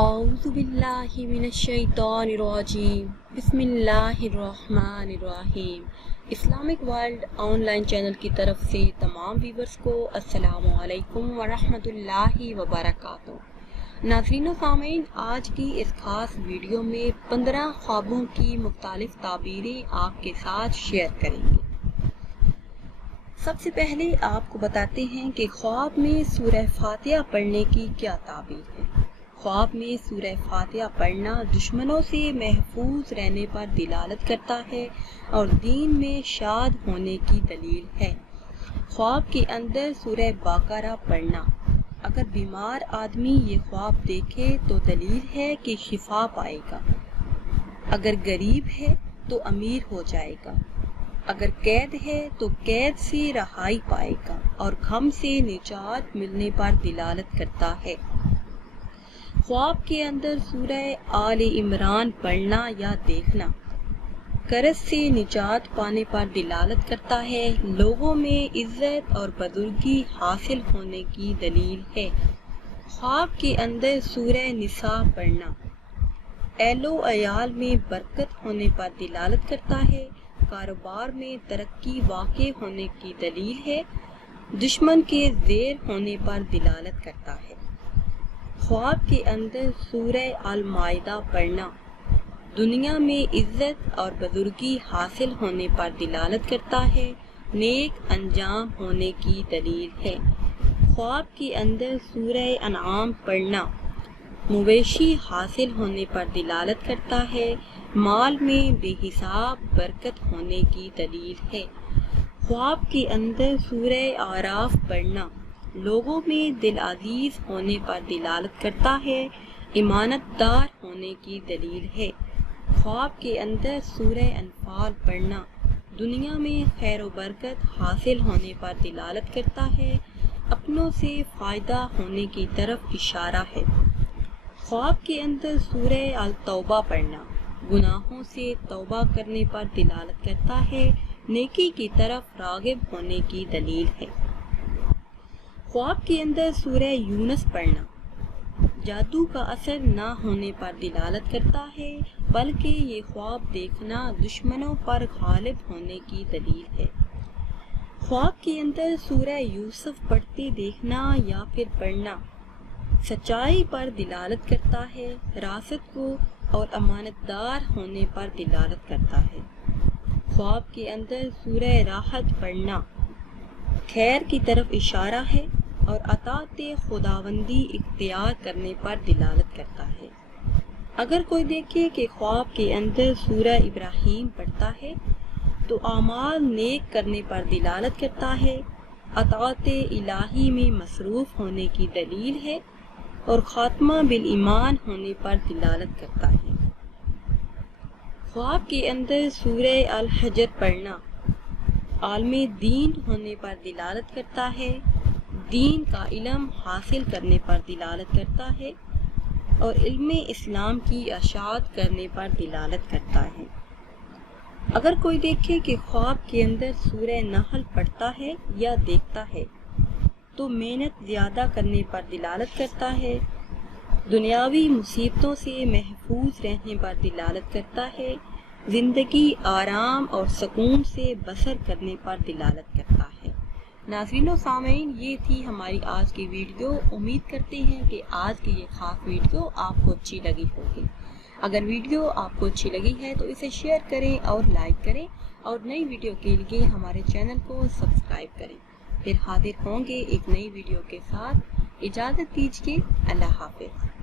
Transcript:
اعوذ باللہ من الشیطان الرجیم بسم اللہ الرحمن الرحیم۔ Islamic world on line channel کی طرف سے تمام ویورز کو السلام علیکم ورحمۃ اللہ وبرکاتہ۔ ناظرین و سامعین، آج کی اس خاص ویڈیو میں 15 خوابوں کی مختلف تعبیریں آپ کے ساتھ شیئر کریں گے۔ سب سے پہلے آپ کو بتاتے ہیں کہ خواب میں سورہ فاتحہ پڑھنے کی کیا تعبیر ہے۔ خواب میں سورہ فاتحہ پڑھنا دشمنوں سے محفوظ رہنے پر دلالت کرتا ہے اور دین میں شاد ہونے کی دلیل ہے۔ خواب کے اندر سورہ بقرہ پڑھنا، اگر بیمار آدمی یہ خواب دیکھے تو دلیل ہے کہ شفا پائے گا۔ اگر غریب ہے تو امیر ہو جائے گا۔ اگر قید ہے تو قید سے رہائی پائے گا اور غم سے نجات ملنے پر دلالت کرتا ہے۔ خواب کے اندر سورہ آل عمران پڑھنا یا دیکھنا قرض سے نجات پانے پر دلالت کرتا ہے، لوگوں میں عزت اور بزرگی حاصل ہونے کی دلیل ہے۔ خواب کے اندر سورہ نساء پڑھنا اہل و عیال میں برکت ہونے پر دلالت کرتا ہے، کاروبار میں ترقی واقع ہونے کی دلیل ہے، دشمن کے زیر ہونے پر دلالت کرتا ہے۔ خواب کے اندر سورہ المائدہ پڑھنا دنیا میں عزت اور بزرگی حاصل ہونے پر دلالت کرتا ہے، نیک انجام ہونے کی دلیل ہے۔ خواب کے اندر سورہ انعام پڑھنا مویشی حاصل ہونے پر دلالت کرتا ہے، مال میں بے حساب برکت ہونے کی دلیل ہے۔ خواب کے اندر سورہ اعراف پڑھنا لوگوں میں دل عزیز ہونے پر دلالت کرتا ہے، امانت دار ہونے کی دلیل ہے۔ خواب کے اندر سورہ انفال پڑھنا دنیا میں خیر و برکت حاصل ہونے پر دلالت کرتا ہے، اپنوں سے فائدہ ہونے کی طرف اشارہ ہے۔ خواب کے اندر سورہ التوبہ پڑھنا گناہوں سے توبہ کرنے پر دلالت کرتا ہے، نیکی کی طرف راغب ہونے کی دلیل ہے۔ خواب کے اندر سورہ یونس پڑھنا جادو کا اثر نہ ہونے پر دلالت کرتا ہے، بلکہ یہ خواب دیکھنا دشمنوں پر غالب ہونے کی دلیل ہے۔ خواب کے اندر سورہ یوسف پڑھتے دیکھنا یا پھر پڑھنا سچائی پر دلالت کرتا ہے، راست کو اور امانت دار ہونے پر دلالت کرتا ہے۔ خواب کے اندر سورہ راحت پڑھنا خیر کی طرف اشارہ ہے اور اطاعت خداوندی اختیار کرنے پر دلالت کرتا ہے۔ اگر کوئی دیکھے کہ خواب کے اندر سورہ ابراہیم پڑھتا ہے تو اعمال نیک کرنے پر دلالت کرتا ہے، اطاعت الہی میں مصروف ہونے کی دلیل ہے اور خاتمہ بالایمان ہونے پر دلالت کرتا ہے۔ خواب کے اندر سورہ الحجر پڑھنا عالم دین ہونے پر دلالت کرتا ہے، دین کا علم حاصل کرنے پر دلالت کرتا ہے اور علم اسلام کی اشاعت کرنے پر دلالت کرتا ہے۔ اگر کوئی دیکھے کہ خواب کے اندر سورہ نحل پڑھتا ہے یا دیکھتا ہے تو محنت زیادہ کرنے پر دلالت کرتا ہے، دنیاوی مصیبتوں سے محفوظ رہنے پر دلالت کرتا ہے، زندگی آرام اور سکون سے بسر کرنے پر دلالت کرتا ہے۔ ناظرین و سامعین، یہ تھی ہماری آج کی ویڈیو۔ امید کرتے ہیں کہ آج کی یہ خاص ویڈیو آپ کو اچھی لگی ہوگی۔ اگر ویڈیو آپ کو اچھی لگی ہے تو اسے شیئر کریں اور لائک کریں اور نئی ویڈیو کے لیے ہمارے چینل کو سبسکرائب کریں۔ پھر حاضر ہوں گے ایک نئی ویڈیو کے ساتھ۔ اجازت دیجیے، اللہ حافظ۔